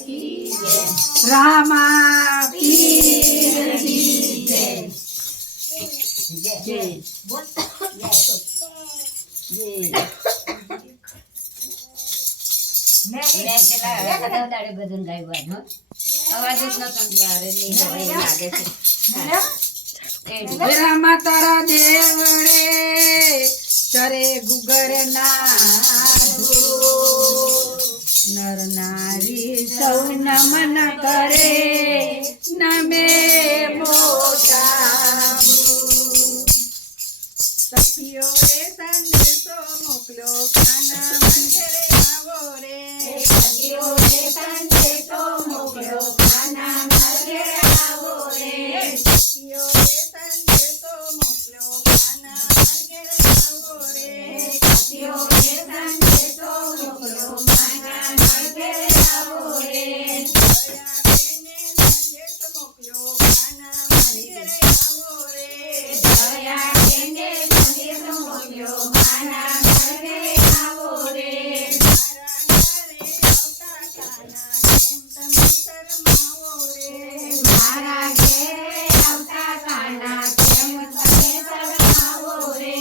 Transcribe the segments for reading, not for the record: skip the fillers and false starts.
કી જય રામા પીર કી જય જય બધું ગાયવાનું અવાજ જ નતો મારે લાગે છે રામા તારા દેવડે ચરે ગુગર ના નર નારી સૌ નમન કરે નમે મોટા સખીઓ રે સંદેશો મોકલ્યો કાના મંદિરે આવો રે સખીઓ રે સંદેશો મોકલ્યો કાના મંદિરે આવો રે સખીઓ રે સંદેશો મોકલ્યો કાના મંદિરે આવો રે સખીઓ રે સંદેશો મોકલ્યો કાના મંદિરે આવો રે દયા બેને સંદેશ મોકલ્યો કાના મંદિરે આવો રે દયા બેને સંદેશ મોકલ્યો કાના મંદિરે આવો રે મારા ઘરે આવતા કાના કેમ તમે શરમાવો રે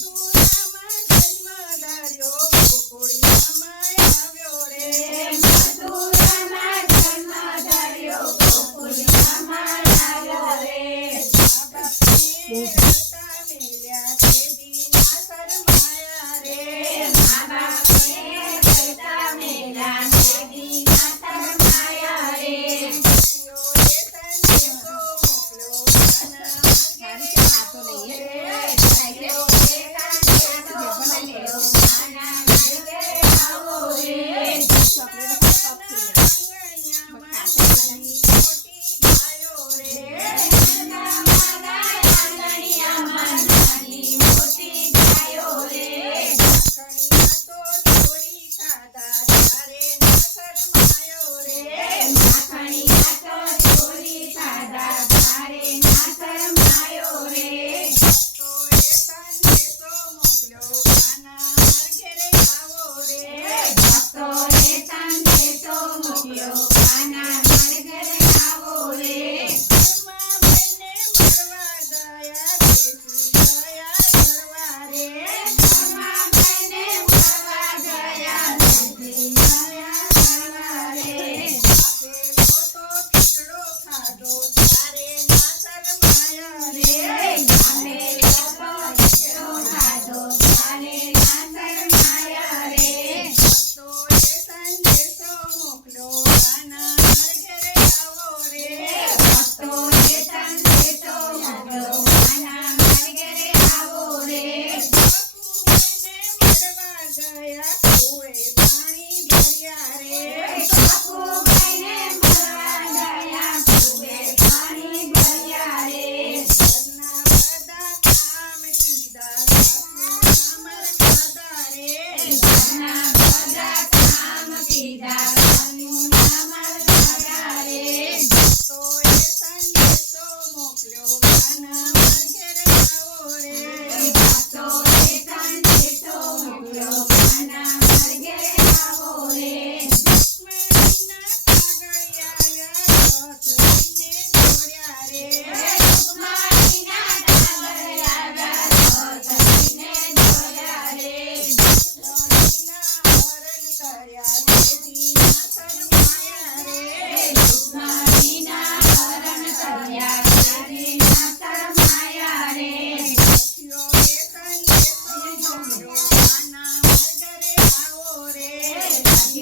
મથુરામાં જન્મ ધર્યો ગોકુળમાં આવ્યો રે મા બાપને કરતા મેલા દેવી ના શરમાયા રે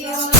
Yo